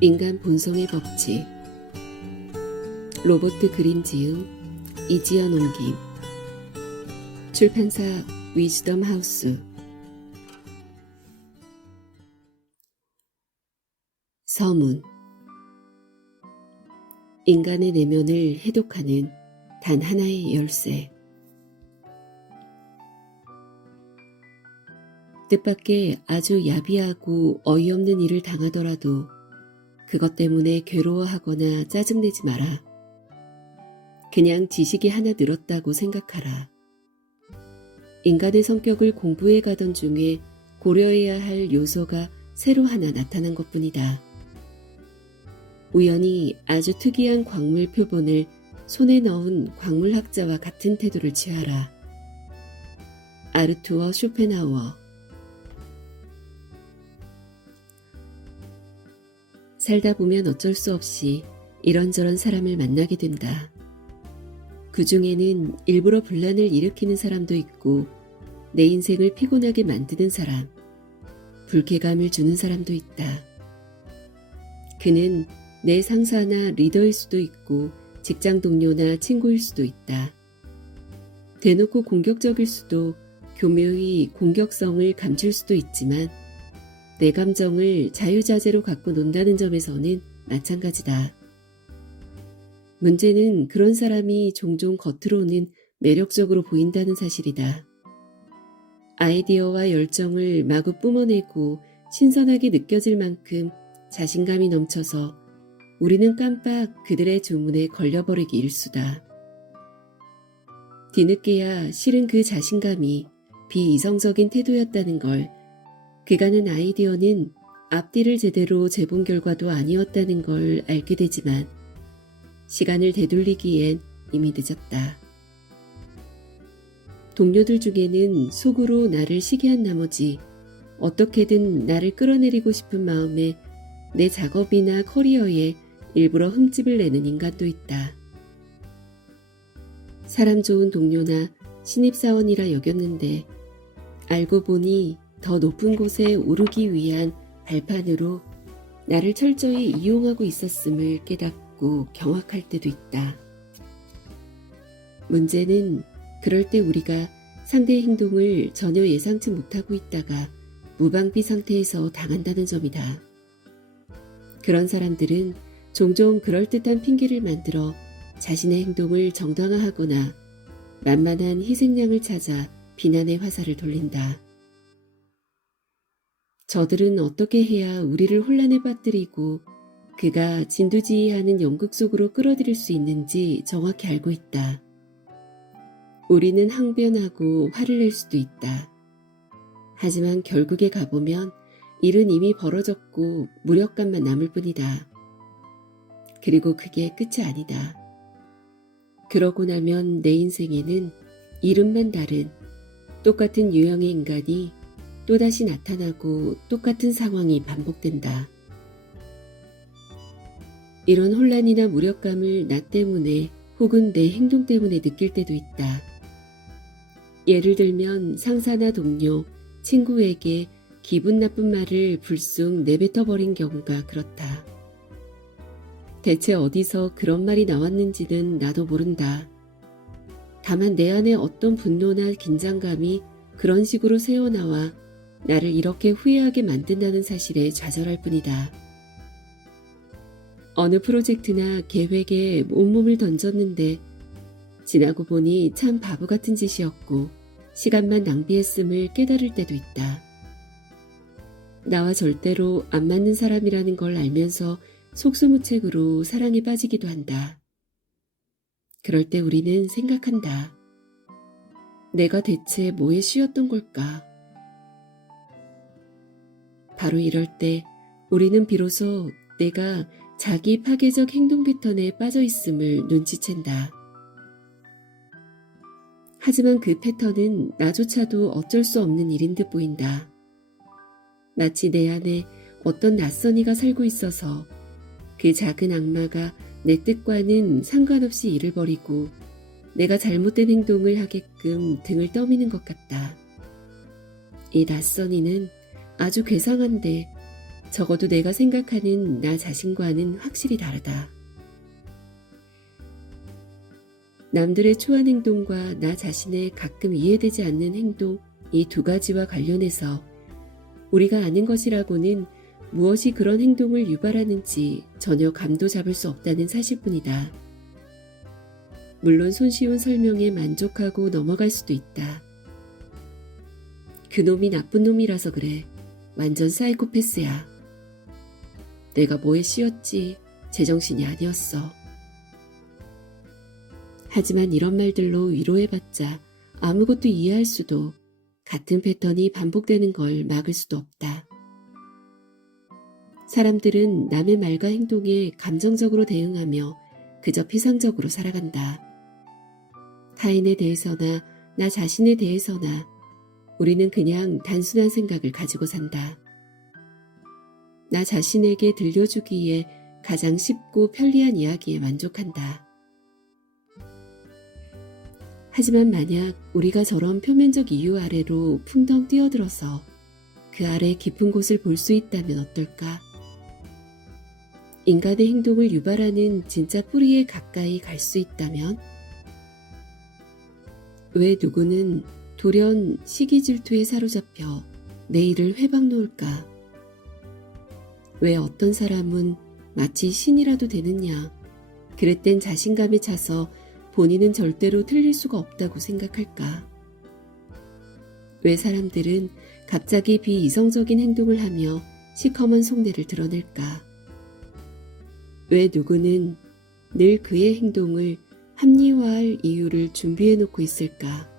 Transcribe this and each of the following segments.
인간 본성의 법칙. 로버트 그린 지음, 이지연 옮김. 출판사 위즈덤 하우스. 서문. 인간의 내면을 해독하는 단 하나의 열쇠. 뜻밖의 아주 야비하고 어이없는 일을 당하더라도 그것 때문에 괴로워하거나 짜증내지 마라. 그냥 지식이 하나 늘었다고 생각하라. 인간의 성격을 공부해 가던 중에 고려해야 할 요소가 새로 하나 나타난 것뿐이다. 우연히 아주 특이한 광물 표본을 손에 넣은 광물학자와 같은 태도를 취하라. 아르투어 쇼펜하우어. 살다 보면 어쩔 수 없이 이런저런 사람을 만나게 된다. 그 중에는 일부러 분란을 일으키는 사람도 있고 내 인생을 피곤하게 만드는 사람, 불쾌감을 주는 사람도 있다. 그는 내 상사나 리더일 수도 있고 직장 동료나 친구일 수도 있다. 대놓고 공격적일 수도 교묘히 공격성을 감출 수도 있지만 내 감정을 자유자재로 갖고 논다는 점에서는 마찬가지다. 문제는 그런 사람이 종종 겉으로는 매력적으로 보인다는 사실이다. 아이디어와 열정을 마구 뿜어내고 신선하게 느껴질 만큼 자신감이 넘쳐서 우리는 깜빡 그들의 주문에 걸려버리기 일쑤다. 뒤늦게야 실은 그 자신감이 비이성적인 태도였다는 걸, 그가는 아이디어는 앞뒤를 제대로 재본 결과도 아니었다는 걸 알게 되지만 시간을 되돌리기엔 이미 늦었다. 동료들 중에는 속으로 나를 시기한 나머지 어떻게든 나를 끌어내리고 싶은 마음에 내 작업이나 커리어에 일부러 흠집을 내는 인간도 있다. 사람 좋은 동료나 신입사원이라 여겼는데 알고 보니 더 높은 곳에 오르기 위한 발판으로 나를 철저히 이용하고 있었음을 깨닫고 경악할 때도 있다. 문제는 그럴 때 우리가 상대의 행동을 전혀 예상치 못하고 있다가 무방비 상태에서 당한다는 점이다. 그런 사람들은 종종 그럴듯한 핑계를 만들어 자신의 행동을 정당화하거나 만만한 희생양을 찾아 비난의 화살을 돌린다. 저들은 어떻게 해야 우리를 혼란에 빠뜨리고 그가 진두지휘하는 연극 속으로 끌어들일 수 있는지 정확히 알고 있다. 우리는 항변하고 화를 낼 수도 있다. 하지만 결국에 가보면 일은 이미 벌어졌고 무력감만 남을 뿐이다. 그리고 그게 끝이 아니다. 그러고 나면 내 인생에는 이름만 다른 똑같은 유형의 인간이 또다시 나타나고 똑같은 상황이 반복된다. 이런 혼란이나 무력감을 나 때문에 혹은 내 행동 때문에 느낄 때도 있다. 예를 들면 상사나 동료, 친구에게 기분 나쁜 말을 불쑥 내뱉어버린 경우가 그렇다. 대체 어디서 그런 말이 나왔는지는 나도 모른다. 다만 내 안에 어떤 분노나 긴장감이 그런 식으로 새어나와 나를 이렇게 후회하게 만든다는 사실에 좌절할 뿐이다. 어느 프로젝트나 계획에 온몸을 던졌는데 지나고 보니 참 바보 같은 짓이었고 시간만 낭비했음을 깨달을 때도 있다. 나와 절대로 안 맞는 사람이라는 걸 알면서 속수무책으로 사랑에 빠지기도 한다. 그럴 때 우리는 생각한다. 내가 대체 뭐에 씌였던 걸까? 바로 이럴 때 우리는 비로소 내가 자기 파괴적 행동 패턴에 빠져 있음을 눈치챈다. 하지만 그 패턴은 나조차도 어쩔 수 없는 일인 듯 보인다. 마치 내 안에 어떤 낯선 이가 살고 있어서 그 작은 악마가 내 뜻과는 상관없이 일을 벌이고 내가 잘못된 행동을 하게끔 등을 떠미는 것 같다. 이 낯선 이는 아주 괴상한데 적어도 내가 생각하는 나 자신과는 확실히 다르다. 남들의 초안 행동과 나 자신의 가끔 이해되지 않는 행동, 이 두 가지와 관련해서 우리가 아는 것이라고는 무엇이 그런 행동을 유발하는지 전혀 감도 잡을 수 없다는 사실뿐이다. 물론 손쉬운 설명에 만족하고 넘어갈 수도 있다. 그놈이 나쁜 놈이라서 그래. 완전 사이코패스야. 내가 뭐에 씌었지. 제정신이 아니었어. 하지만 이런 말들로 위로해봤자 아무것도 이해할 수도, 같은 패턴이 반복되는 걸 막을 수도 없다. 사람들은 남의 말과 행동에 감정적으로 대응하며 그저 피상적으로 살아간다. 타인에 대해서나 나 자신에 대해서나 우리는 그냥 단순한 생각을 가지고 산다. 나 자신에게 들려주기에 가장 쉽고 편리한 이야기에 만족한다. 하지만 만약 우리가 저런 표면적 이유 아래로 풍덩 뛰어들어서 그 아래 깊은 곳을 볼 수 있다면 어떨까? 인간의 행동을 유발하는 진짜 뿌리에 가까이 갈 수 있다면? 왜 누구는 돌연 시기 질투에 사로잡혀 내일을 회방 놓을까? 왜 어떤 사람은 마치 신이라도 되느냐, 그릇된 자신감에 차서 본인은 절대로 틀릴 수가 없다고 생각할까? 왜 사람들은 갑자기 비이성적인 행동을 하며 시커먼 속내를 드러낼까? 왜 누구는 늘 그의 행동을 합리화할 이유를 준비해 놓고 있을까?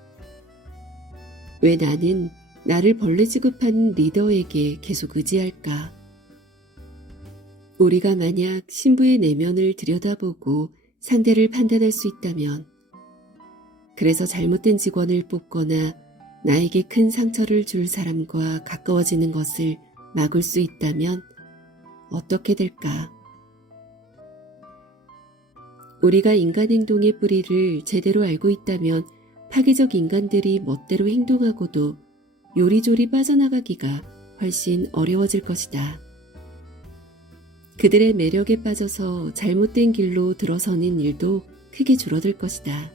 왜 나는 나를 벌레 취급하는 리더에게 계속 의지할까? 우리가 만약 신부의 내면을 들여다보고 상대를 판단할 수 있다면, 그래서 잘못된 직원을 뽑거나 나에게 큰 상처를 줄 사람과 가까워지는 것을 막을 수 있다면 어떻게 될까? 우리가 인간 행동의 뿌리를 제대로 알고 있다면 파괴적 인간들이 멋대로 행동하고도 요리조리 빠져나가기가 훨씬 어려워질 것이다. 그들의 매력에 빠져서 잘못된 길로 들어서는 일도 크게 줄어들 것이다.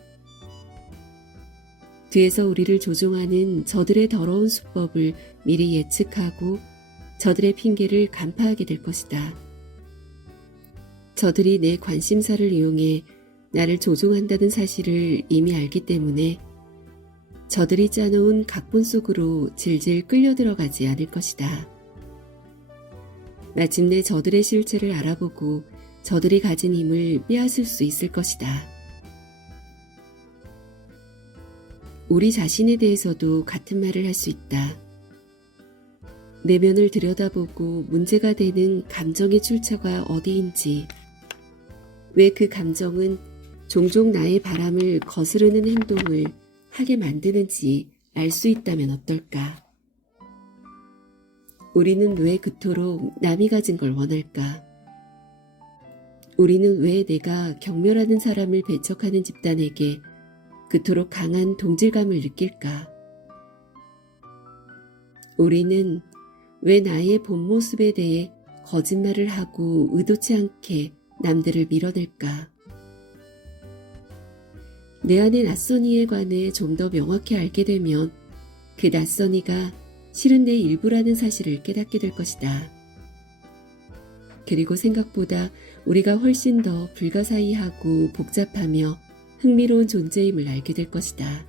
뒤에서 우리를 조종하는 저들의 더러운 수법을 미리 예측하고 저들의 핑계를 간파하게 될 것이다. 저들이 내 관심사를 이용해 나를 조종한다는 사실을 이미 알기 때문에 저들이 짜놓은 각본 속으로 질질 끌려 들어가지 않을 것이다. 마침내 저들의 실체를 알아보고 저들이 가진 힘을 빼앗을 수 있을 것이다. 우리 자신에 대해서도 같은 말을 할 수 있다. 내면을 들여다보고 문제가 되는 감정의 출처가 어디인지, 왜 그 감정은 종종 나의 바람을 거스르는 행동을 하게 만드는지 알 수 있다면 어떨까? 우리는 왜 그토록 남이 가진 걸 원할까? 우리는 왜 내가 경멸하는 사람을 배척하는 집단에게 그토록 강한 동질감을 느낄까? 우리는 왜 나의 본 모습에 대해 거짓말을 하고 의도치 않게 남들을 밀어낼까? 내 안의 낯선 이에 관해 좀 더 명확히 알게 되면 그 낯선 이가 실은 내 일부라는 사실을 깨닫게 될 것이다. 그리고 생각보다 우리가 훨씬 더 불가사의하고 복잡하며 흥미로운 존재임을 알게 될 것이다.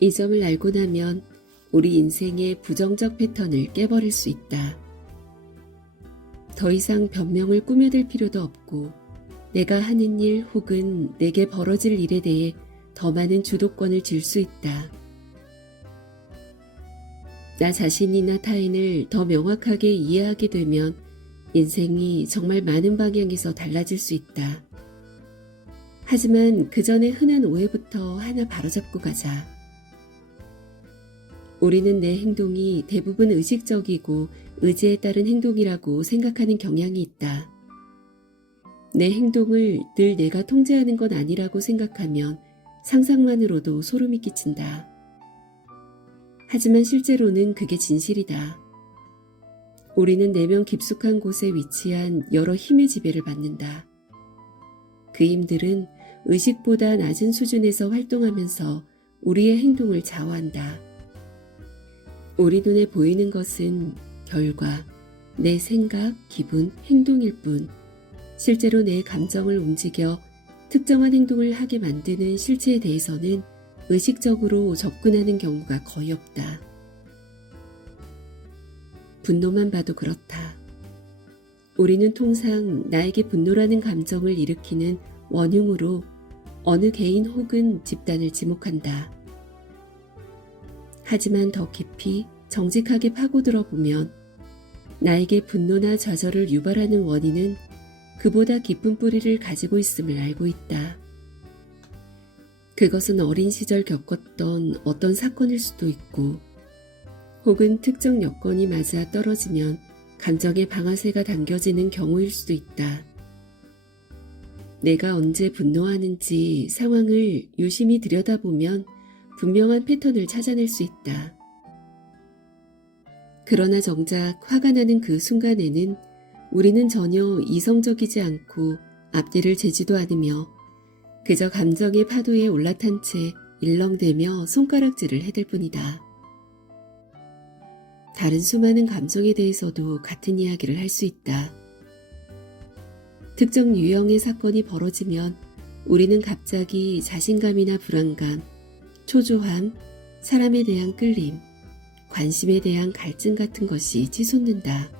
이 점을 알고 나면 우리 인생의 부정적 패턴을 깨버릴 수 있다. 더 이상 변명을 꾸며댈 필요도 없고 내가 하는 일 혹은 내게 벌어질 일에 대해 더 많은 주도권을 질 수 있다. 나 자신이나 타인을 더 명확하게 이해하게 되면 인생이 정말 많은 방향에서 달라질 수 있다. 하지만 그 전에 흔한 오해부터 하나 바로잡고 가자. 우리는 내 행동이 대부분 의식적이고 의지에 따른 행동이라고 생각하는 경향이 있다. 내 행동을 늘 내가 통제하는 건 아니라고 생각하면 상상만으로도 소름이 끼친다. 하지만 실제로는 그게 진실이다. 우리는 내면 깊숙한 곳에 위치한 여러 힘의 지배를 받는다. 그 힘들은 의식보다 낮은 수준에서 활동하면서 우리의 행동을 좌우한다. 우리 눈에 보이는 것은 결과, 내 생각, 기분, 행동일 뿐, 실제로 내 감정을 움직여 특정한 행동을 하게 만드는 실체에 대해서는 의식적으로 접근하는 경우가 거의 없다. 분노만 봐도 그렇다. 우리는 통상 나에게 분노라는 감정을 일으키는 원흉으로 어느 개인 혹은 집단을 지목한다. 하지만 더 깊이 정직하게 파고들어 보면 나에게 분노나 좌절을 유발하는 원인은 그보다 깊은 뿌리를 가지고 있음을 알고 있다. 그것은 어린 시절 겪었던 어떤 사건일 수도 있고, 혹은 특정 여건이 맞아 떨어지면 감정의 방아쇠가 당겨지는 경우일 수도 있다. 내가 언제 분노하는지 상황을 유심히 들여다보면 분명한 패턴을 찾아낼 수 있다. 그러나 정작 화가 나는 그 순간에는 우리는 전혀 이성적이지 않고 앞뒤를 재지도 않으며 그저 감정의 파도에 올라탄 채 일렁대며 손가락질을 해댈 뿐이다. 다른 수많은 감정에 대해서도 같은 이야기를 할 수 있다. 특정 유형의 사건이 벌어지면 우리는 갑자기 자신감이나 불안감, 초조함, 사람에 대한 끌림, 관심에 대한 갈증 같은 것이 치솟는다.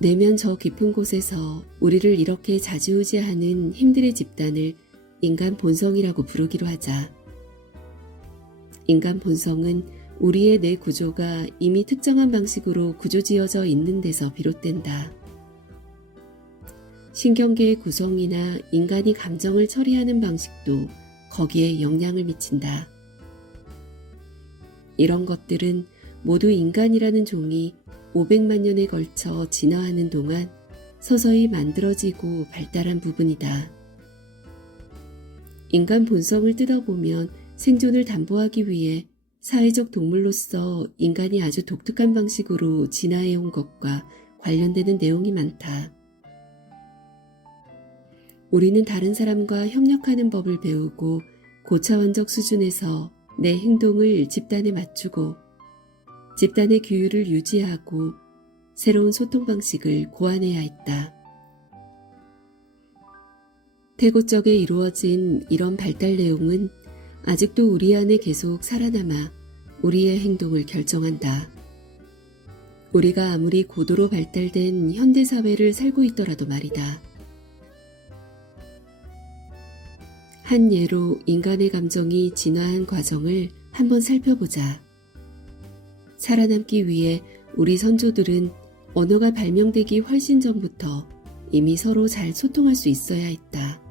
내면 저 깊은 곳에서 우리를 이렇게 좌지우지하는 힘들의 집단을 인간 본성이라고 부르기로 하자. 인간 본성은 우리의 뇌 구조가 이미 특정한 방식으로 구조지어져 있는 데서 비롯된다. 신경계의 구성이나 인간이 감정을 처리하는 방식도 거기에 영향을 미친다. 이런 것들은 모두 인간이라는 종이 500만 년에 걸쳐 진화하는 동안 서서히 만들어지고 발달한 부분이다. 인간 본성을 뜯어보면 생존을 담보하기 위해 사회적 동물로서 인간이 아주 독특한 방식으로 진화해온 것과 관련되는 내용이 많다. 우리는 다른 사람과 협력하는 법을 배우고 고차원적 수준에서 내 행동을 집단에 맞추고 집단의 규율을 유지하고 새로운 소통 방식을 고안해야 했다. 태고적에 이루어진 이런 발달 내용은 아직도 우리 안에 계속 살아남아 우리의 행동을 결정한다. 우리가 아무리 고도로 발달된 현대사회를 살고 있더라도 말이다. 한 예로 인간의 감정이 진화한 과정을 한번 살펴보자. 살아남기 위해 우리 선조들은 언어가 발명되기 훨씬 전부터 이미 서로 잘 소통할 수 있어야 했다.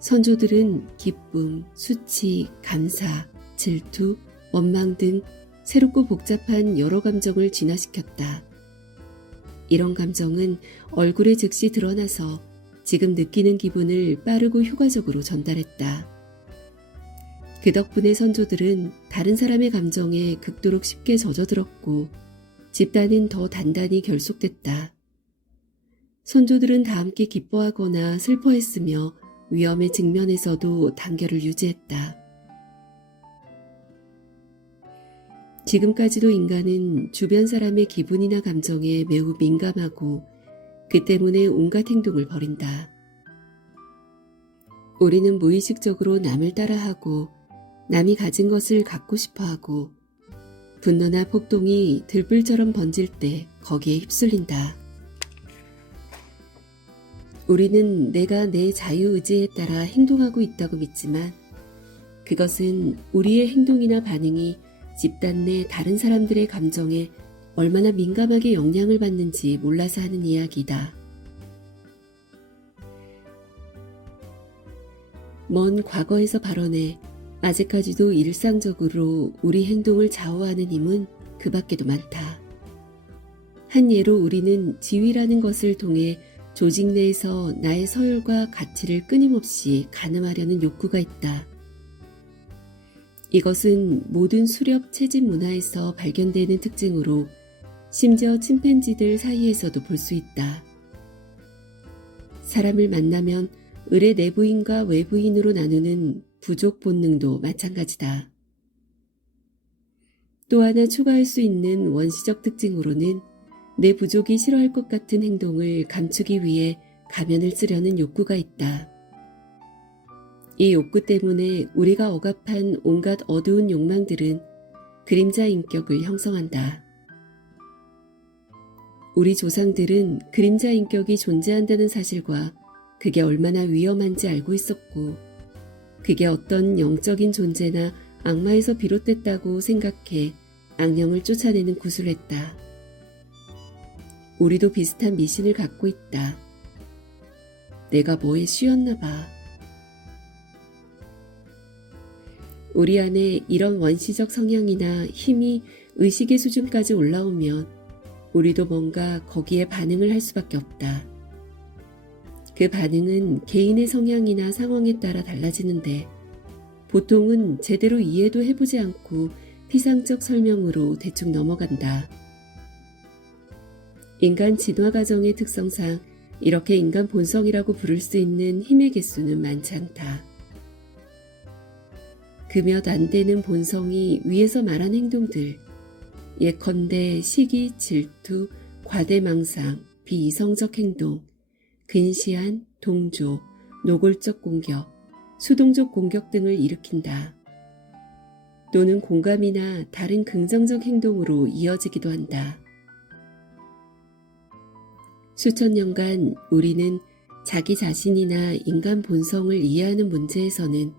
선조들은 기쁨, 수치, 감사, 질투, 원망 등 새롭고 복잡한 여러 감정을 진화시켰다. 이런 감정은 얼굴에 즉시 드러나서 지금 느끼는 기분을 빠르고 효과적으로 전달했다. 그 덕분에 선조들은 다른 사람의 감정에 극도로 쉽게 젖어들었고 집단은 더 단단히 결속됐다. 선조들은 다 함께 기뻐하거나 슬퍼했으며 위험에 직면해서도 단결을 유지했다. 지금까지도 인간은 주변 사람의 기분이나 감정에 매우 민감하고 그 때문에 온갖 행동을 벌인다. 우리는 무의식적으로 남을 따라하고 남이 가진 것을 갖고 싶어하고 분노나 폭동이 들불처럼 번질 때 거기에 휩쓸린다. 우리는 내가 내 자유의지에 따라 행동하고 있다고 믿지만 그것은 우리의 행동이나 반응이 집단 내 다른 사람들의 감정에 얼마나 민감하게 영향을 받는지 몰라서 하는 이야기다. 먼 과거에서 발언해 아직까지도 일상적으로 우리 행동을 좌우하는 힘은 그 밖에도 많다. 한 예로 우리는 지위라는 것을 통해 조직 내에서 나의 서열과 가치를 끊임없이 가늠하려는 욕구가 있다. 이것은 모든 수렵 채집 문화에서 발견되는 특징으로 심지어 침팬지들 사이에서도 볼 수 있다. 사람을 만나면 을의 내부인과 외부인으로 나누는 부족 본능도 마찬가지다. 또 하나 추가할 수 있는 원시적 특징으로는 내 부족이 싫어할 것 같은 행동을 감추기 위해 가면을 쓰려는 욕구가 있다. 이 욕구 때문에 우리가 억압한 온갖 어두운 욕망들은 그림자 인격을 형성한다. 우리 조상들은 그림자 인격이 존재한다는 사실과 그게 얼마나 위험한지 알고 있었고, 그게 어떤 영적인 존재나 악마에서 비롯됐다고 생각해 악령을 쫓아내는 구술했다. 우리도 비슷한 미신을 갖고 있다. 내가 뭐에 씌였나 봐. 우리 안에 이런 원시적 성향이나 힘이 의식의 수준까지 올라오면 우리도 뭔가 거기에 반응을 할 수밖에 없다. 그 반응은 개인의 성향이나 상황에 따라 달라지는데 보통은 제대로 이해도 해보지 않고 피상적 설명으로 대충 넘어간다. 인간 진화 과정의 특성상 이렇게 인간 본성이라고 부를 수 있는 힘의 개수는 많지 않다. 그 몇 안 되는 본성이 위에서 말한 행동들, 예컨대 시기, 질투, 과대망상, 비이성적 행동, 근시안, 동조, 노골적 공격, 수동적 공격 등을 일으킨다. 또는 공감이나 다른 긍정적 행동으로 이어지기도 한다. 수천 년간 우리는 자기 자신이나 인간 본성을 이해하는 문제에서는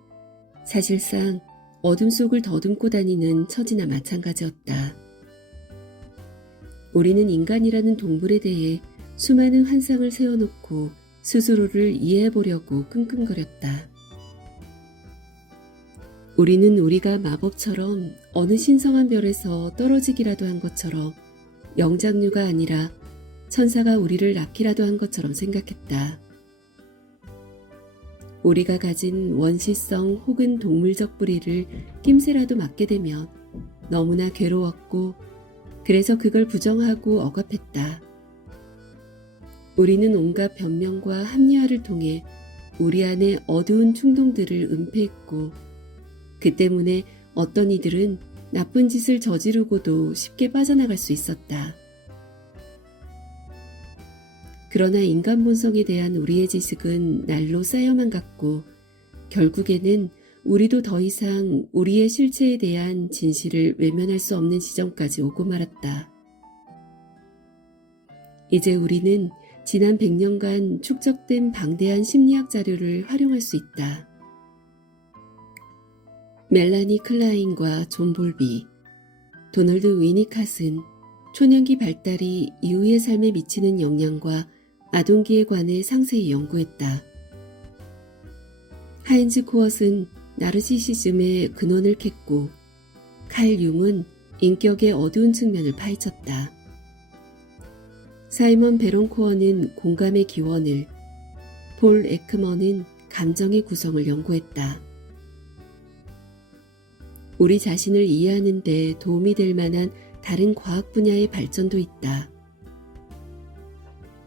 사실상 어둠 속을 더듬고 다니는 처지나 마찬가지였다. 우리는 인간이라는 동물에 대해 수많은 환상을 세워놓고 스스로를 이해해보려고 끙끙거렸다. 우리는 우리가 마법처럼 어느 신성한 별에서 떨어지기라도 한 것처럼 영장류가 아니라 천사가 우리를 낳기라도 한 것처럼 생각했다. 우리가 가진 원시성 혹은 동물적 뿌리를 낌새라도 맞게 되면 너무나 괴로웠고 그래서 그걸 부정하고 억압했다. 우리는 온갖 변명과 합리화를 통해 우리 안에 어두운 충동들을 은폐했고 그 때문에 어떤 이들은 나쁜 짓을 저지르고도 쉽게 빠져나갈 수 있었다. 그러나 인간 본성에 대한 우리의 지식은 날로 쌓여만 갔고 결국에는 우리도 더 이상 우리의 실체에 대한 진실을 외면할 수 없는 지점까지 오고 말았다. 이제 우리는 지난 100년간 축적된 방대한 심리학 자료를 활용할 수 있다. 멜라니 클라인과 존 볼비, 도널드 위니캇은 초년기 발달이 이후의 삶에 미치는 영향과 아동기에 관해 상세히 연구했다. 하인즈 코엇은 나르시시즘의 근원을 캤고 칼 융은 인격의 어두운 측면을 파헤쳤다. 사이먼 베론 코어는 공감의 기원을, 폴 에크먼은 감정의 구성을 연구했다. 우리 자신을 이해하는 데 도움이 될 만한 다른 과학 분야의 발전도 있다.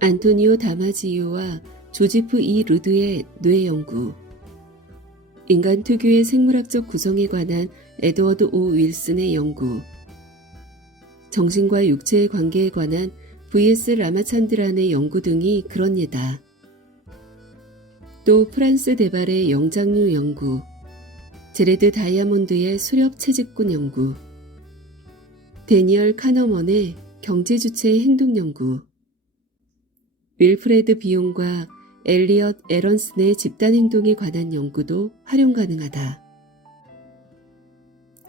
안토니오 다마지오와 조지프 이 루드의 뇌 연구, 인간 특유의 생물학적 구성에 관한 에드워드 오 윌슨의 연구, 정신과 육체의 관계에 관한 V.S. 라마찬드란의 연구 등이 그런 예다. 또 프란스 데발의 영장류 연구, 제레드 다이아몬드의 수렵 채집꾼 연구, 데니얼 카너먼의 경제주체의 행동 연구, 윌프레드 비용과 엘리엇 에런슨의 집단행동에 관한 연구도 활용 가능하다.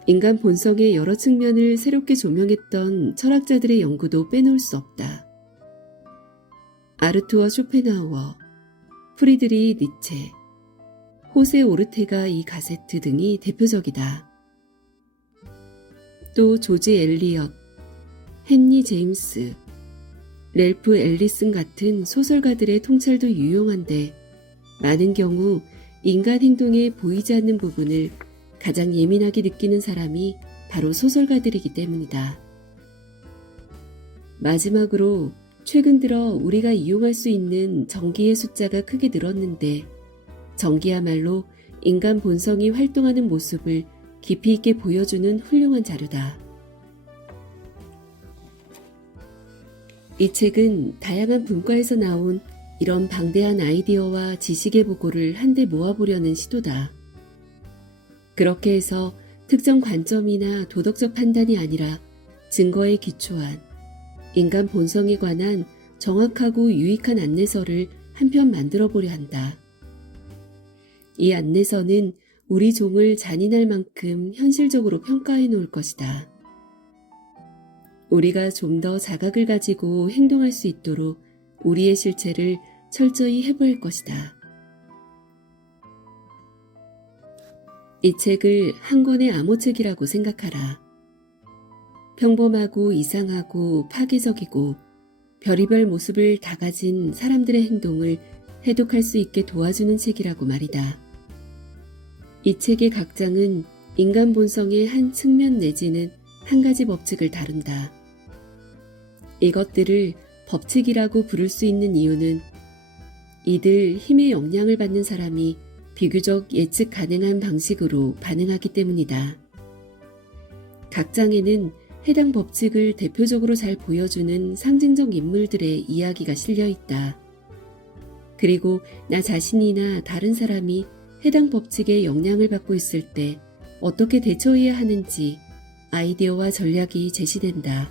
인간 본성의 여러 측면을 새롭게 조명했던 철학자들의 연구도 빼놓을 수 없다. 아르투어 쇼펜하우어, 프리드리히 니체, 호세 오르테가 이 가세트 등이 대표적이다. 또 조지 엘리엇, 헨리 제임스, 렐프 앨리슨 같은 소설가들의 통찰도 유용한데 많은 경우 인간 행동에 보이지 않는 부분을 가장 예민하게 느끼는 사람이 바로 소설가들이기 때문이다. 마지막으로 최근 들어 우리가 이용할 수 있는 전기의 숫자가 크게 늘었는데 전기야말로 인간 본성이 활동하는 모습을 깊이 있게 보여주는 훌륭한 자료다. 이 책은 다양한 분과에서 나온 이런 방대한 아이디어와 지식의 보고를 한데 모아보려는 시도다. 그렇게 해서 특정 관점이나 도덕적 판단이 아니라 증거에 기초한 인간 본성에 관한 정확하고 유익한 안내서를 한 편 만들어 보려 한다. 이 안내서는 우리 종을 잔인할 만큼 현실적으로 평가해 놓을 것이다. 우리가 좀 더 자각을 가지고 행동할 수 있도록 우리의 실체를 철저히 해부할 것이다. 이 책을 한 권의 암호책이라고 생각하라. 평범하고 이상하고 파괴적이고 별의별 모습을 다 가진 사람들의 행동을 해독할 수 있게 도와주는 책이라고 말이다. 이 책의 각 장은 인간 본성의 한 측면 내지는 한 가지 법칙을 다룬다. 이것들을 법칙이라고 부를 수 있는 이유는 이들 힘의 영향을 받는 사람이 비교적 예측 가능한 방식으로 반응하기 때문이다. 각 장에는 해당 법칙을 대표적으로 잘 보여주는 상징적 인물들의 이야기가 실려 있다. 그리고 나 자신이나 다른 사람이 해당 법칙에 영향을 받고 있을 때 어떻게 대처해야 하는지 아이디어와 전략이 제시된다.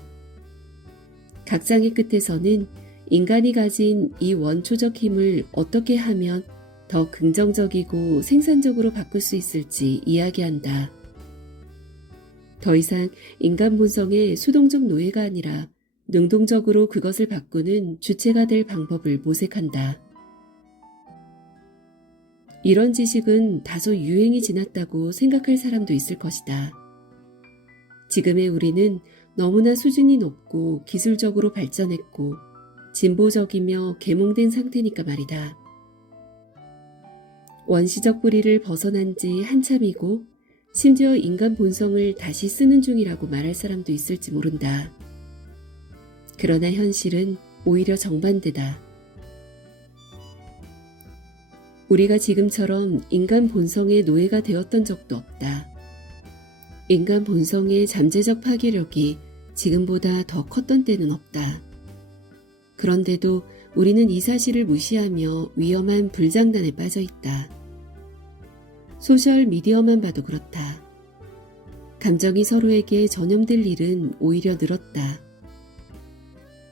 각 장의 끝에서는 인간이 가진 이 원초적 힘을 어떻게 하면 더 긍정적이고 생산적으로 바꿀 수 있을지 이야기한다. 더 이상 인간 본성의 수동적 노예가 아니라 능동적으로 그것을 바꾸는 주체가 될 방법을 모색한다. 이런 지식은 다소 유행이 지났다고 생각할 사람도 있을 것이다. 지금의 우리는 너무나 수준이 높고 기술적으로 발전했고 진보적이며 계몽된 상태니까 말이다. 원시적 뿌리를 벗어난 지 한참이고 심지어 인간 본성을 다시 쓰는 중이라고 말할 사람도 있을지 모른다. 그러나 현실은 오히려 정반대다. 우리가 지금처럼 인간 본성의 노예가 되었던 적도 없다. 인간 본성의 잠재적 파괴력이 지금보다 더 컸던 때는 없다. 그런데도 우리는 이 사실을 무시하며 위험한 불장난에 빠져 있다. 소셜 미디어만 봐도 그렇다. 감정이 서로에게 전염될 일은 오히려 늘었다.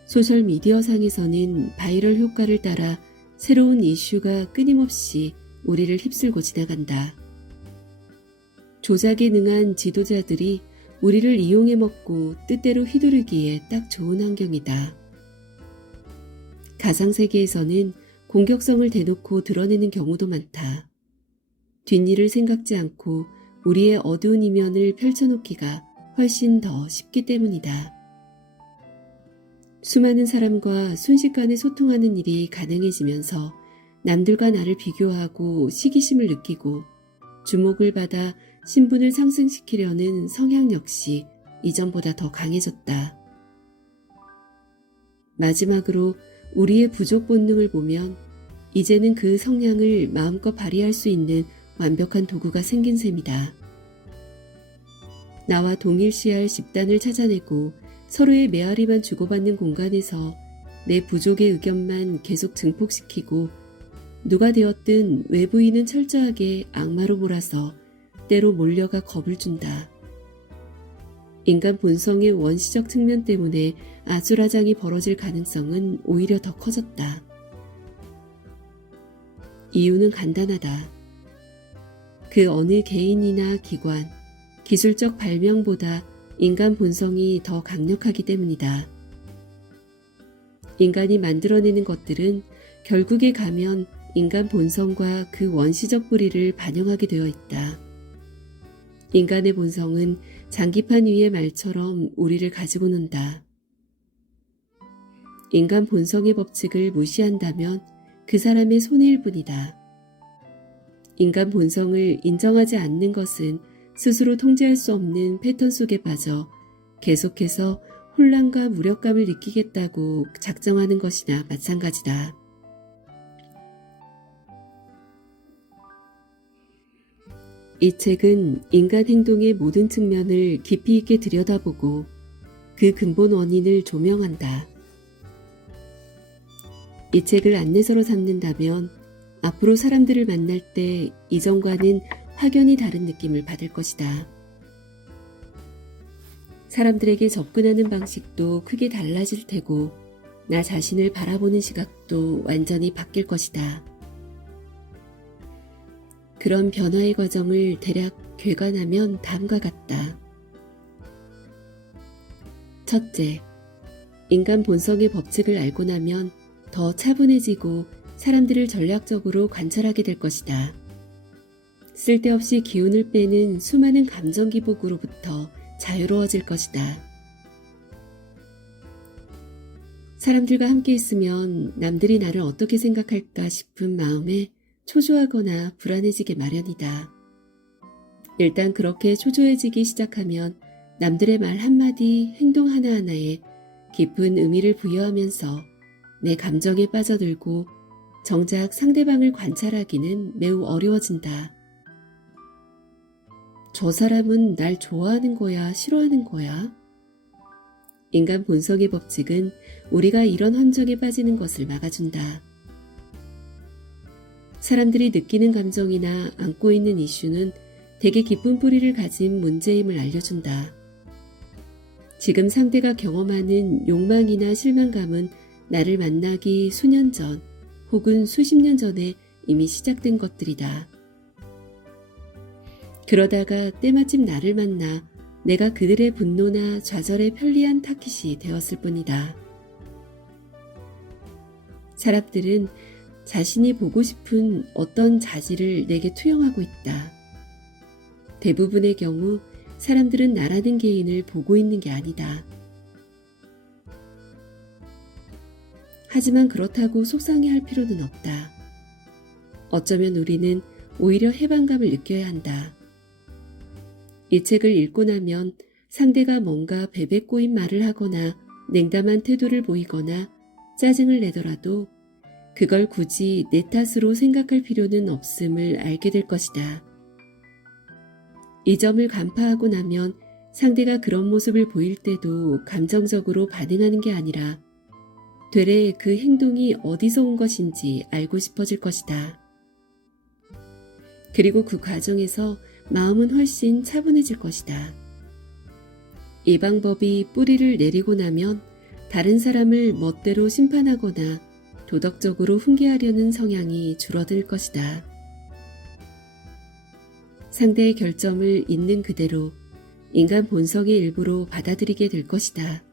소셜 미디어 상에서는 바이럴 효과를 따라 새로운 이슈가 끊임없이 우리를 휩쓸고 지나간다. 조작에 능한 지도자들이 우리를 이용해 먹고 뜻대로 휘두르기에 딱 좋은 환경이다. 가상세계에서는 공격성을 대놓고 드러내는 경우도 많다. 뒷일을 생각지 않고 우리의 어두운 이면을 펼쳐놓기가 훨씬 더 쉽기 때문이다. 수많은 사람과 순식간에 소통하는 일이 가능해지면서 남들과 나를 비교하고 시기심을 느끼고 주목을 받아 신분을 상승시키려는 성향 역시 이전보다 더 강해졌다. 마지막으로 우리의 부족 본능을 보면 이제는 그 성향을 마음껏 발휘할 수 있는 완벽한 도구가 생긴 셈이다. 나와 동일시할 집단을 찾아내고 서로의 메아리만 주고받는 공간에서 내 부족의 의견만 계속 증폭시키고 누가 되었든 외부인은 철저하게 악마로 몰아서 때로 몰려가 겁을 준다. 인간 본성의 원시적 측면 때문에 아수라장이 벌어질 가능성은 오히려 더 커졌다. 이유는 간단하다. 그 어느 개인이나 기관, 기술적 발명보다 인간 본성이 더 강력하기 때문이다. 인간이 만들어내는 것들은 결국에 가면 인간 본성과 그 원시적 뿌리를 반영하게 되어 있다. 인간의 본성은 장기판 위의 말처럼 우리를 가지고 논다. 인간 본성의 법칙을 무시한다면 그 사람의 손해일 뿐이다. 인간 본성을 인정하지 않는 것은 스스로 통제할 수 없는 패턴 속에 빠져 계속해서 혼란과 무력감을 느끼겠다고 작정하는 것이나 마찬가지다. 이 책은 인간 행동의 모든 측면을 깊이 있게 들여다보고 그 근본 원인을 조명한다. 이 책을 안내서로 삼는다면 앞으로 사람들을 만날 때 이전과는 확연히 다른 느낌을 받을 것이다. 사람들에게 접근하는 방식도 크게 달라질 테고 나 자신을 바라보는 시각도 완전히 바뀔 것이다. 그런 변화의 과정을 대략 궤관하면 다음과 같다. 첫째, 인간 본성의 법칙을 알고 나면 더 차분해지고 사람들을 전략적으로 관찰하게 될 것이다. 쓸데없이 기운을 빼는 수많은 감정 기복으로부터 자유로워질 것이다. 사람들과 함께 있으면 남들이 나를 어떻게 생각할까 싶은 마음에 초조하거나 불안해지게 마련이다. 일단 그렇게 초조해지기 시작하면 남들의 말 한마디, 행동 하나하나에 깊은 의미를 부여하면서 내 감정에 빠져들고 정작 상대방을 관찰하기는 매우 어려워진다. 저 사람은 날 좋아하는 거야, 싫어하는 거야? 인간 본성의 법칙은 우리가 이런 함정에 빠지는 것을 막아준다. 사람들이 느끼는 감정이나 안고 있는 이슈는 되게 깊은 뿌리를 가진 문제임을 알려준다. 지금 상대가 경험하는 욕망이나 실망감은 나를 만나기 수년 전 혹은 수십 년 전에 이미 시작된 것들이다. 그러다가 때마침 나를 만나 내가 그들의 분노나 좌절에 편리한 타깃이 되었을 뿐이다. 사람들은 자신이 보고 싶은 어떤 자질을 내게 투영하고 있다. 대부분의 경우 사람들은 나라는 개인을 보고 있는 게 아니다. 하지만 그렇다고 속상해할 필요는 없다. 어쩌면 우리는 오히려 해방감을 느껴야 한다. 이 책을 읽고 나면 상대가 뭔가 베베 꼬인 말을 하거나 냉담한 태도를 보이거나 짜증을 내더라도 그걸 굳이 내 탓으로 생각할 필요는 없음을 알게 될 것이다. 이 점을 간파하고 나면 상대가 그런 모습을 보일 때도 감정적으로 반응하는 게 아니라 되레 그 행동이 어디서 온 것인지 알고 싶어질 것이다. 그리고 그 과정에서 마음은 훨씬 차분해질 것이다. 이 방법이 뿌리를 내리고 나면 다른 사람을 멋대로 심판하거나 도덕적으로 훈계하려는 성향이 줄어들 것이다. 상대의 결점을 있는 그대로 인간 본성의 일부로 받아들이게 될 것이다.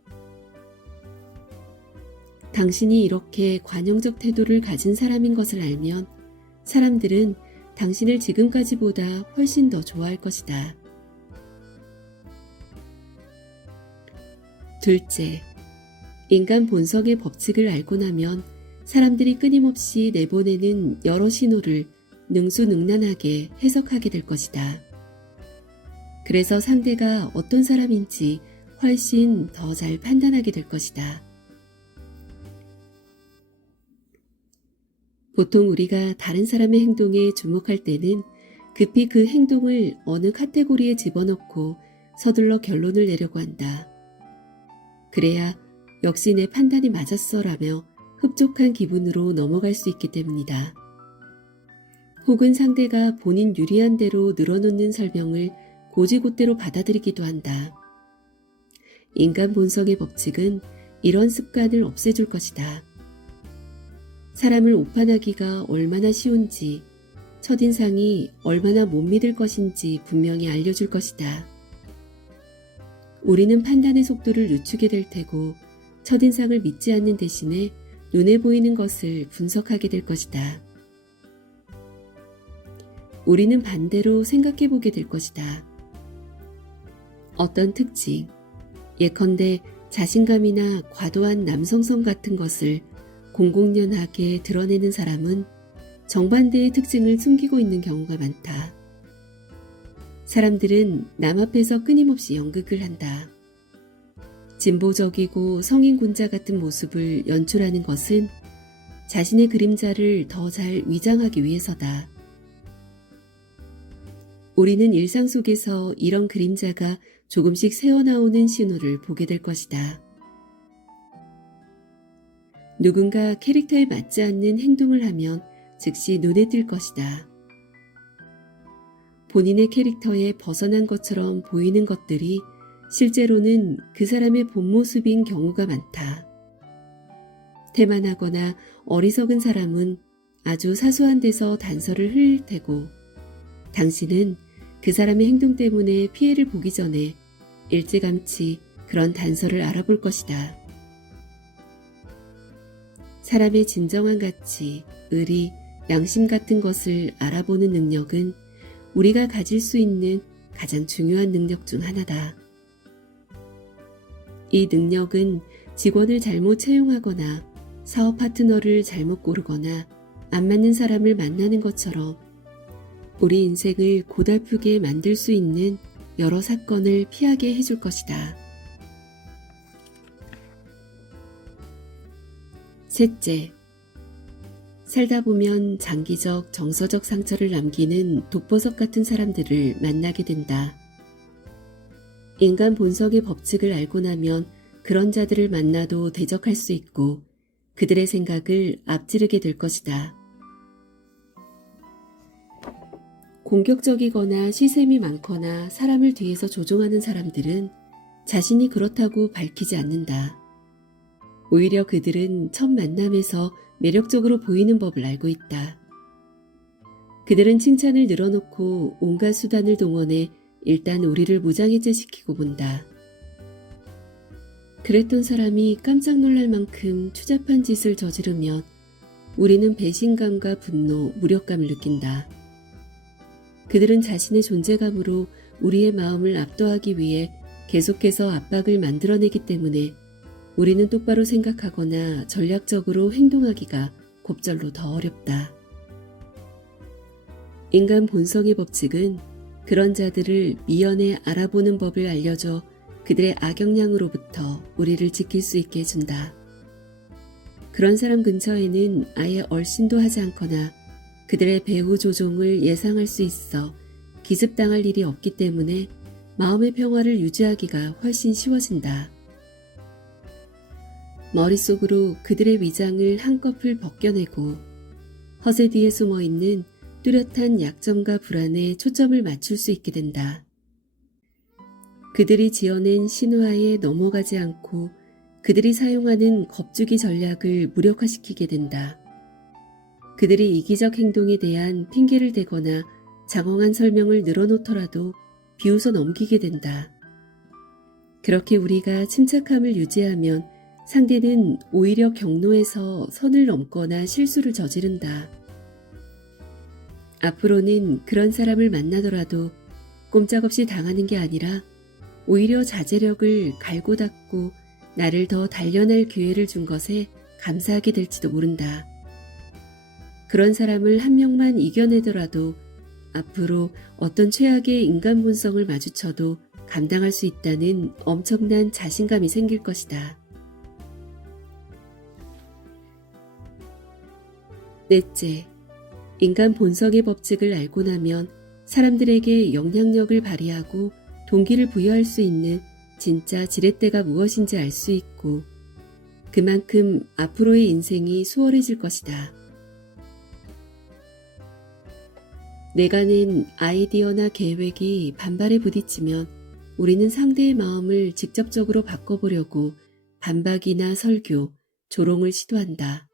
당신이 이렇게 관용적 태도를 가진 사람인 것을 알면 사람들은 당신을 지금까지보다 훨씬 더 좋아할 것이다. 둘째, 인간 본성의 법칙을 알고 나면 사람들이 끊임없이 내보내는 여러 신호를 능수능란하게 해석하게 될 것이다. 그래서 상대가 어떤 사람인지 훨씬 더 잘 판단하게 될 것이다. 보통 우리가 다른 사람의 행동에 주목할 때는 급히 그 행동을 어느 카테고리에 집어넣고 서둘러 결론을 내려고 한다. 그래야 역시 내 판단이 맞았어라며 흡족한 기분으로 넘어갈 수 있기 때문이다. 혹은 상대가 본인 유리한 대로 늘어놓는 설명을 고지곳대로 받아들이기도 한다. 인간 본성의 법칙은 이런 습관을 없애줄 것이다. 사람을 오판하기가 얼마나 쉬운지, 첫인상이 얼마나 못 믿을 것인지 분명히 알려줄 것이다. 우리는 판단의 속도를 늦추게 될 테고 첫인상을 믿지 않는 대신에 눈에 보이는 것을 분석하게 될 것이다. 우리는 반대로 생각해 보게 될 것이다. 어떤 특징, 예컨대 자신감이나 과도한 남성성 같은 것을 공공연하게 드러내는 사람은 정반대의 특징을 숨기고 있는 경우가 많다. 사람들은 남 앞에서 끊임없이 연극을 한다. 진보적이고 성인군자 같은 모습을 연출하는 것은 자신의 그림자를 더 잘 위장하기 위해서다. 우리는 일상 속에서 이런 그림자가 조금씩 새어나오는 신호를 보게 될 것이다. 누군가 캐릭터에 맞지 않는 행동을 하면 즉시 눈에 띌 것이다. 본인의 캐릭터에 벗어난 것처럼 보이는 것들이 실제로는 그 사람의 본 모습인 경우가 많다. 태만하거나 어리석은 사람은 아주 사소한 데서 단서를 흘릴 테고, 당신은 그 사람의 행동 때문에 피해를 보기 전에 일찌감치 그런 단서를 알아볼 것이다. 사람의 진정한 가치, 의리, 양심 같은 것을 알아보는 능력은 우리가 가질 수 있는 가장 중요한 능력 중 하나다. 이 능력은 직원을 잘못 채용하거나 사업 파트너를 잘못 고르거나 안 맞는 사람을 만나는 것처럼 우리 인생을 고달프게 만들 수 있는 여러 사건을 피하게 해줄 것이다. 셋째, 살다 보면 장기적 정서적 상처를 남기는 독버섯 같은 사람들을 만나게 된다. 인간 본성의 법칙을 알고 나면 그런 자들을 만나도 대적할 수 있고 그들의 생각을 앞지르게 될 것이다. 공격적이거나 시샘이 많거나 사람을 뒤에서 조종하는 사람들은 자신이 그렇다고 밝히지 않는다. 오히려 그들은 첫 만남에서 매력적으로 보이는 법을 알고 있다. 그들은 칭찬을 늘어놓고 온갖 수단을 동원해 일단 우리를 무장해제시키고 본다. 그랬던 사람이 깜짝 놀랄 만큼 추잡한 짓을 저지르면 우리는 배신감과 분노, 무력감을 느낀다. 그들은 자신의 존재감으로 우리의 마음을 압도하기 위해 계속해서 압박을 만들어내기 때문에 우리는 똑바로 생각하거나 전략적으로 행동하기가 곱절로 더 어렵다. 인간 본성의 법칙은 그런 자들을 미연에 알아보는 법을 알려줘 그들의 악영향으로부터 우리를 지킬 수 있게 해준다. 그런 사람 근처에는 아예 얼씬도 하지 않거나 그들의 배후 조종을 예상할 수 있어 기습당할 일이 없기 때문에 마음의 평화를 유지하기가 훨씬 쉬워진다. 머릿속으로 그들의 위장을 한꺼풀 벗겨내고 허세 뒤에 숨어있는 뚜렷한 약점과 불안에 초점을 맞출 수 있게 된다. 그들이 지어낸 신화에 넘어가지 않고 그들이 사용하는 겁주기 전략을 무력화시키게 된다. 그들이 이기적 행동에 대한 핑계를 대거나 장황한 설명을 늘어놓더라도 비웃어 넘기게 된다. 그렇게 우리가 침착함을 유지하면 상대는 오히려 경로에서 선을 넘거나 실수를 저지른다. 앞으로는 그런 사람을 만나더라도 꼼짝없이 당하는 게 아니라 오히려 자제력을 갈고 닦고 나를 더 단련할 기회를 준 것에 감사하게 될지도 모른다. 그런 사람을 한 명만 이겨내더라도 앞으로 어떤 최악의 인간 본성을 마주쳐도 감당할 수 있다는 엄청난 자신감이 생길 것이다. 넷째, 인간 본성의 법칙을 알고 나면 사람들에게 영향력을 발휘하고 동기를 부여할 수 있는 진짜 지렛대가 무엇인지 알 수 있고 그만큼 앞으로의 인생이 수월해질 것이다. 내가 낸 아이디어나 계획이 반발에 부딪히면 우리는 상대의 마음을 직접적으로 바꿔보려고 반박이나 설교, 조롱을 시도한다.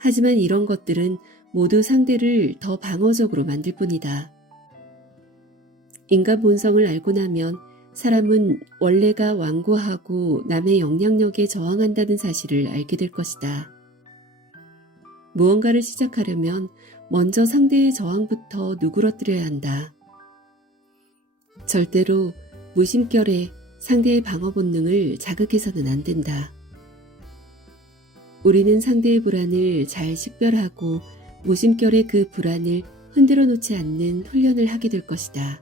하지만 이런 것들은 모두 상대를 더 방어적으로 만들 뿐이다. 인간 본성을 알고 나면 사람은 원래가 완고하고 남의 영향력에 저항한다는 사실을 알게 될 것이다. 무언가를 시작하려면 먼저 상대의 저항부터 누그러뜨려야 한다. 절대로 무심결에 상대의 방어 본능을 자극해서는 안 된다. 우리는 상대의 불안을 잘 식별하고 무심결에 그 불안을 흔들어 놓지 않는 훈련을 하게 될 것이다.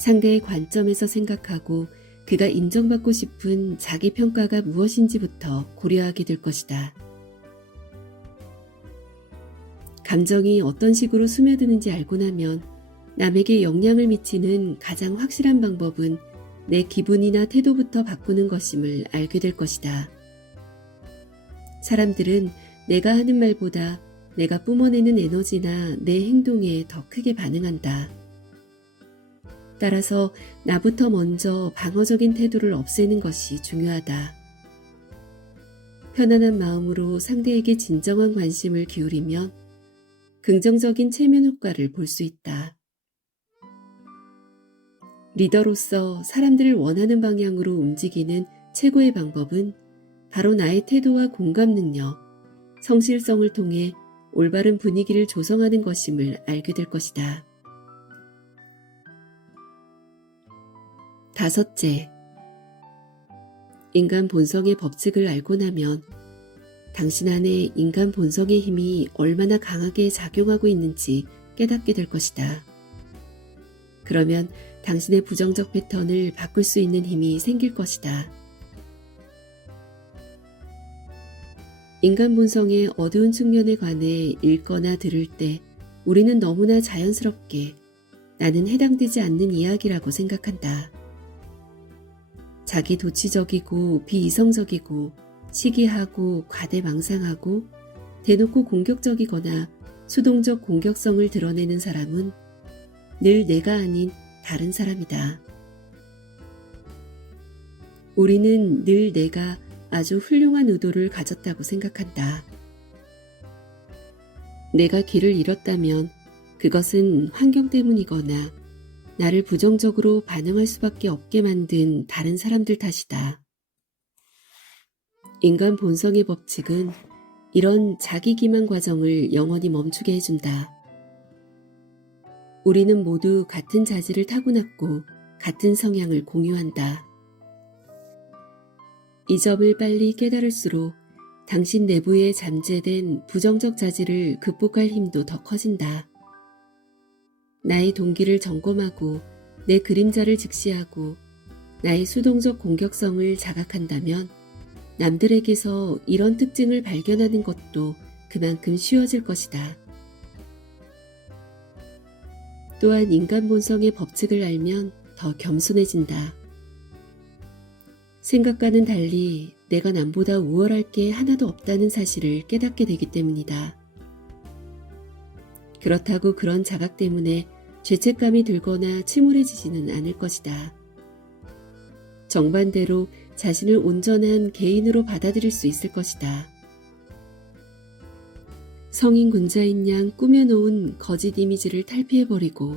상대의 관점에서 생각하고 그가 인정받고 싶은 자기 평가가 무엇인지부터 고려하게 될 것이다. 감정이 어떤 식으로 스며드는지 알고 나면 남에게 영향을 미치는 가장 확실한 방법은 내 기분이나 태도부터 바꾸는 것임을 알게 될 것이다. 사람들은 내가 하는 말보다 내가 뿜어내는 에너지나 내 행동에 더 크게 반응한다. 따라서 나부터 먼저 방어적인 태도를 없애는 것이 중요하다. 편안한 마음으로 상대에게 진정한 관심을 기울이면 긍정적인 체면 효과를 볼 수 있다. 리더로서 사람들을 원하는 방향으로 움직이는 최고의 방법은 바로 나의 태도와 공감 능력, 성실성을 통해 올바른 분위기를 조성하는 것임을 알게 될 것이다. 5째, 인간 본성의 법칙을 알고 나면 당신 안에 인간 본성의 힘이 얼마나 강하게 작용하고 있는지 깨닫게 될 것이다. 그러면 당신의 부정적 패턴을 바꿀 수 있는 힘이 생길 것이다. 인간 본성의 어두운 측면에 관해 읽거나 들을 때 우리는 너무나 자연스럽게 나는 해당되지 않는 이야기라고 생각한다. 자기 도취적이고 비이성적이고 시기하고 과대망상하고 대놓고 공격적이거나 수동적 공격성을 드러내는 사람은 늘 내가 아닌 다른 사람이다. 우리는 늘 내가 아주 훌륭한 의도를 가졌다고 생각한다. 내가 길을 잃었다면 그것은 환경 때문이거나 나를 부정적으로 반응할 수밖에 없게 만든 다른 사람들 탓이다. 인간 본성의 법칙은 이런 자기 기만 과정을 영원히 멈추게 해준다. 우리는 모두 같은 자질을 타고났고 같은 성향을 공유한다. 이 점을 빨리 깨달을수록 당신 내부에 잠재된 부정적 자질을 극복할 힘도 더 커진다. 나의 동기를 점검하고 내 그림자를 직시하고 나의 수동적 공격성을 자각한다면 남들에게서 이런 특징을 발견하는 것도 그만큼 쉬워질 것이다. 또한 인간 본성의 법칙을 알면 더 겸손해진다. 생각과는 달리 내가 남보다 우월할 게 하나도 없다는 사실을 깨닫게 되기 때문이다. 그렇다고 그런 자각 때문에 죄책감이 들거나 침울해지지는 않을 것이다. 정반대로 자신을 온전한 개인으로 받아들일 수 있을 것이다. 성인 군자인 양 꾸며놓은 거짓 이미지를 탈피해버리고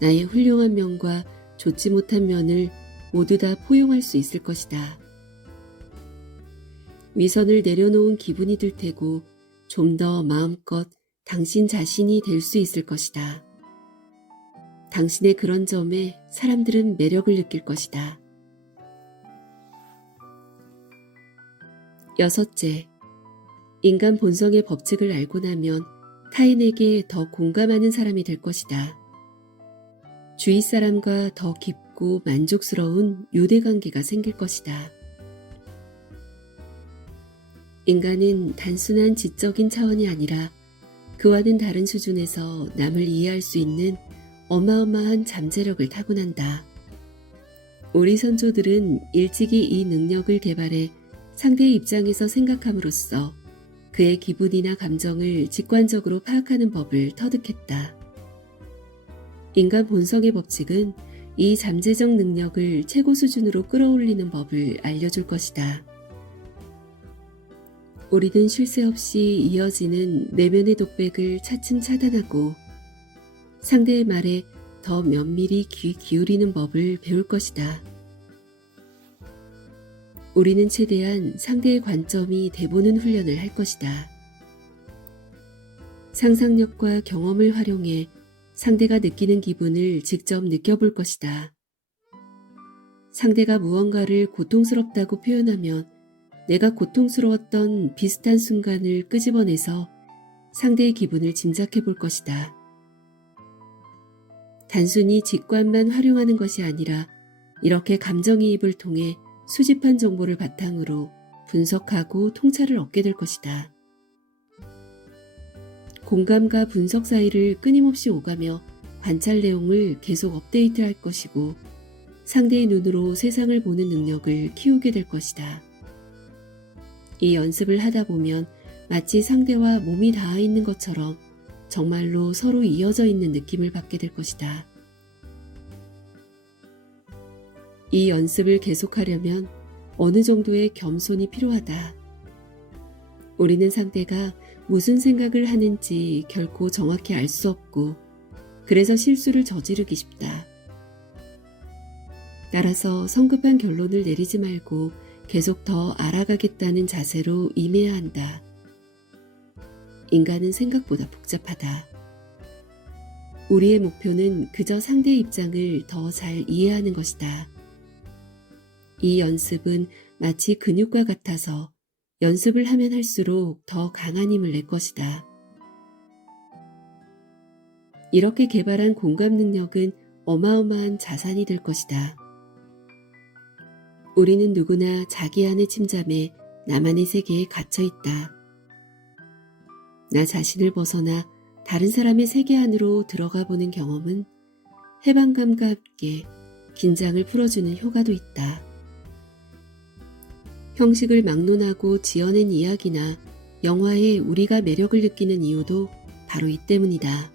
나의 훌륭한 면과 좋지 못한 면을 모두 다 포용할 수 있을 것이다. 위선을 내려놓은 기분이 들 테고 좀 더 마음껏 당신 자신이 될 수 있을 것이다. 당신의 그런 점에 사람들은 매력을 느낄 것이다. 6째, 인간 본성의 법칙을 알고 나면 타인에게 더 공감하는 사람이 될 것이다. 주위 사람과 더 깊고 만족스러운 유대관계가 생길 것이다. 인간은 단순한 지적인 차원이 아니라 그와는 다른 수준에서 남을 이해할 수 있는 어마어마한 잠재력을 타고난다. 우리 선조들은 일찍이 이 능력을 개발해 상대의 입장에서 생각함으로써 그의 기분이나 감정을 직관적으로 파악하는 법을 터득했다. 인간 본성의 법칙은 이 잠재적 능력을 최고 수준으로 끌어올리는 법을 알려줄 것이다. 우리는 쉴 새 없이 이어지는 내면의 독백을 차츰 차단하고 상대의 말에 더 면밀히 귀 기울이는 법을 배울 것이다. 우리는 최대한 상대의 관점이 돼보는 훈련을 할 것이다. 상상력과 경험을 활용해 상대가 느끼는 기분을 직접 느껴볼 것이다. 상대가 무언가를 고통스럽다고 표현하면 내가 고통스러웠던 비슷한 순간을 끄집어내서 상대의 기분을 짐작해 볼 것이다. 단순히 직관만 활용하는 것이 아니라 이렇게 감정이입을 통해 수집한 정보를 바탕으로 분석하고 통찰을 얻게 될 것이다. 공감과 분석 사이를 끊임없이 오가며 관찰 내용을 계속 업데이트할 것이고 상대의 눈으로 세상을 보는 능력을 키우게 될 것이다. 이 연습을 하다 보면 마치 상대와 몸이 닿아 있는 것처럼 정말로 서로 이어져 있는 느낌을 받게 될 것이다. 이 연습을 계속하려면 어느 정도의 겸손이 필요하다. 우리는 상대가 무슨 생각을 하는지 결코 정확히 알 수 없고 그래서 실수를 저지르기 쉽다. 따라서 성급한 결론을 내리지 말고 계속 더 알아가겠다는 자세로 임해야 한다. 인간은 생각보다 복잡하다. 우리의 목표는 그저 상대의 입장을 더 잘 이해하는 것이다. 이 연습은 마치 근육과 같아서 연습을 하면 할수록 더 강한 힘을 낼 것이다. 이렇게 개발한 공감 능력은 어마어마한 자산이 될 것이다. 우리는 누구나 자기 안에 침잠해 나만의 세계에 갇혀 있다. 나 자신을 벗어나 다른 사람의 세계 안으로 들어가 보는 경험은 해방감과 함께 긴장을 풀어주는 효과도 있다. 형식을 막론하고 지어낸 이야기나 영화에 우리가 매력을 느끼는 이유도 바로 이 때문이다.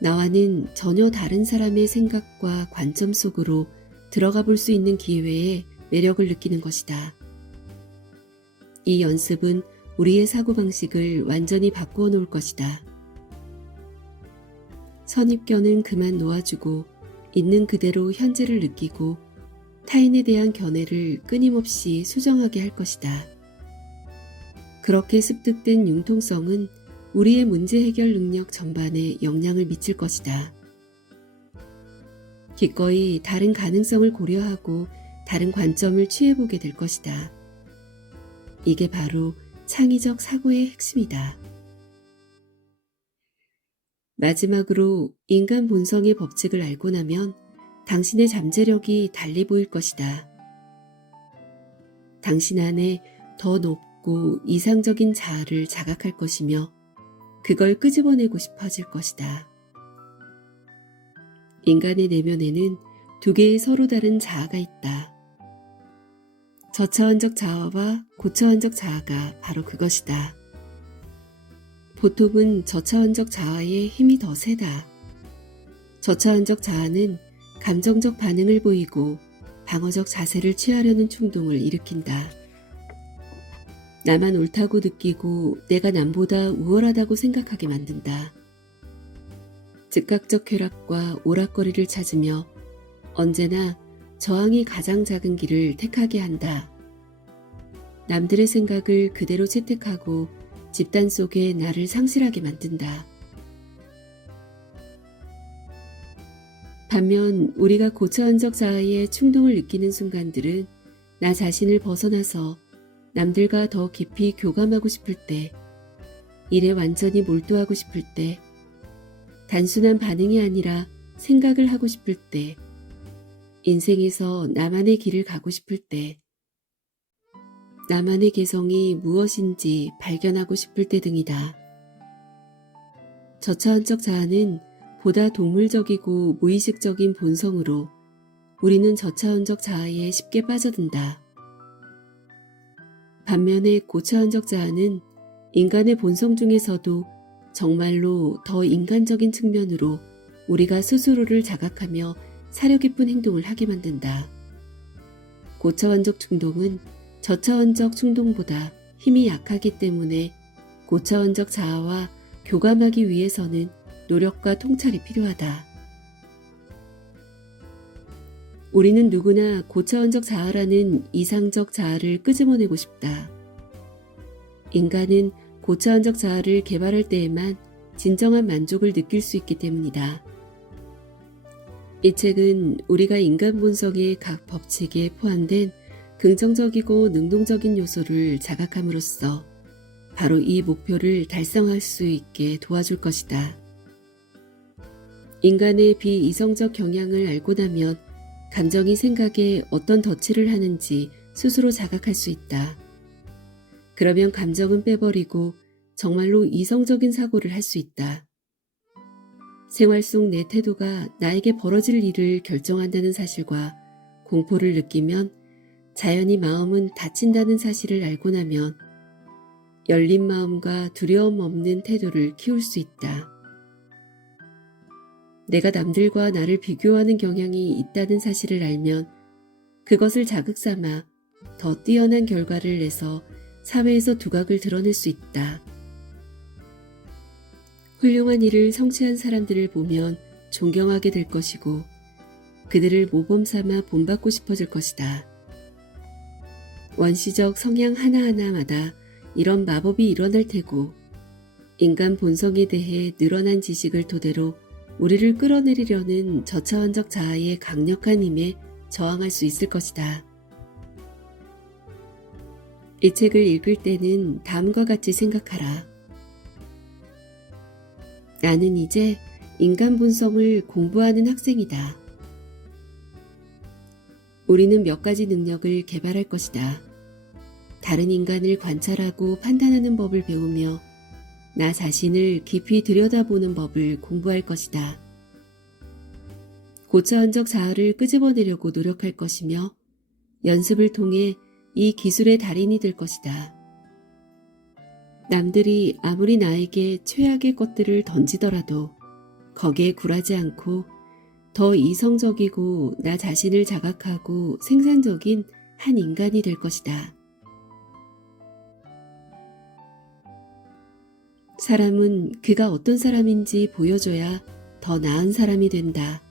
나와는 전혀 다른 사람의 생각과 관점 속으로 들어가 볼 수 있는 기회에 매력을 느끼는 것이다. 이 연습은 우리의 사고방식을 완전히 바꾸어 놓을 것이다. 선입견은 그만 놓아주고 있는 그대로 현재를 느끼고 타인에 대한 견해를 끊임없이 수정하게 할 것이다. 그렇게 습득된 융통성은 우리의 문제 해결 능력 전반에 영향을 미칠 것이다. 기꺼이 다른 가능성을 고려하고 다른 관점을 취해보게 될 것이다. 이게 바로 창의적 사고의 핵심이다. 마지막으로 인간 본성의 법칙을 알고 나면 당신의 잠재력이 달리 보일 것이다. 당신 안에 더 높고 이상적인 자아를 자각할 것이며 그걸 끄집어내고 싶어질 것이다. 인간의 내면에는 두 개의 서로 다른 자아가 있다. 저차원적 자아와 고차원적 자아가 바로 그것이다. 보통은 저차원적 자아의 힘이 더 세다. 저차원적 자아는 감정적 반응을 보이고 방어적 자세를 취하려는 충동을 일으킨다. 나만 옳다고 느끼고 내가 남보다 우월하다고 생각하게 만든다. 즉각적 쾌락과 오락거리를 찾으며 언제나 저항이 가장 작은 길을 택하게 한다. 남들의 생각을 그대로 채택하고 집단 속에 나를 상실하게 만든다. 반면 우리가 고차원적 자아의 충동을 느끼는 순간들은 나 자신을 벗어나서 남들과 더 깊이 교감하고 싶을 때, 일에 완전히 몰두하고 싶을 때, 단순한 반응이 아니라 생각을 하고 싶을 때, 인생에서 나만의 길을 가고 싶을 때, 나만의 개성이 무엇인지 발견하고 싶을 때 등이다. 저차원적 자아는 보다 동물적이고 무의식적인 본성으로 우리는 저차원적 자아에 쉽게 빠져든다. 반면에 고차원적 자아는 인간의 본성 중에서도 정말로 더 인간적인 측면으로 우리가 스스로를 자각하며 사려 깊은 행동을 하게 만든다. 고차원적 충동은 저차원적 충동보다 힘이 약하기 때문에 고차원적 자아와 교감하기 위해서는 노력과 통찰이 필요하다. 우리는 누구나 고차원적 자아라는 이상적 자아를 끄집어내고 싶다. 인간은 고차원적 자아를 개발할 때에만 진정한 만족을 느낄 수 있기 때문이다. 이 책은 우리가 인간 본성의 각 법칙에 포함된 긍정적이고 능동적인 요소를 자각함으로써 바로 이 목표를 달성할 수 있게 도와줄 것이다. 인간의 비이성적 경향을 알고 나면 감정이 생각에 어떤 덫을 하는지 스스로 자각할 수 있다. 그러면 감정은 빼버리고 정말로 이성적인 사고를 할 수 있다. 생활 속 내 태도가 나에게 벌어질 일을 결정한다는 사실과 공포를 느끼면 자연히 마음은 닫힌다는 사실을 알고 나면 열린 마음과 두려움 없는 태도를 키울 수 있다. 내가 남들과 나를 비교하는 경향이 있다는 사실을 알면 그것을 자극 삼아 더 뛰어난 결과를 내서 사회에서 두각을 드러낼 수 있다. 훌륭한 일을 성취한 사람들을 보면 존경하게 될 것이고 그들을 모범 삼아 본받고 싶어질 것이다. 원시적 성향 하나하나마다 이런 마법이 일어날 테고 인간 본성에 대해 늘어난 지식을 토대로 우리를 끌어내리려는 저차원적 자아의 강력한 힘에 저항할 수 있을 것이다. 이 책을 읽을 때는 다음과 같이 생각하라. 나는 이제 인간 본성을 공부하는 학생이다. 우리는 몇 가지 능력을 개발할 것이다. 다른 인간을 관찰하고 판단하는 법을 배우며 나 자신을 깊이 들여다보는 법을 공부할 것이다. 고차원적 자아를 끄집어내려고 노력할 것이며 연습을 통해 이 기술의 달인이 될 것이다. 남들이 아무리 나에게 최악의 것들을 던지더라도 거기에 굴하지 않고 더 이성적이고 나 자신을 자각하고 생산적인 한 인간이 될 것이다. 사람은 그가 어떤 사람인지 보여줘야 더 나은 사람이 된다.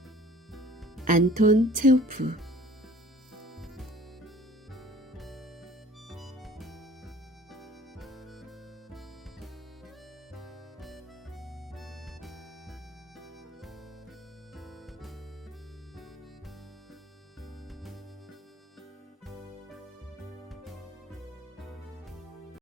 안톤 체호프.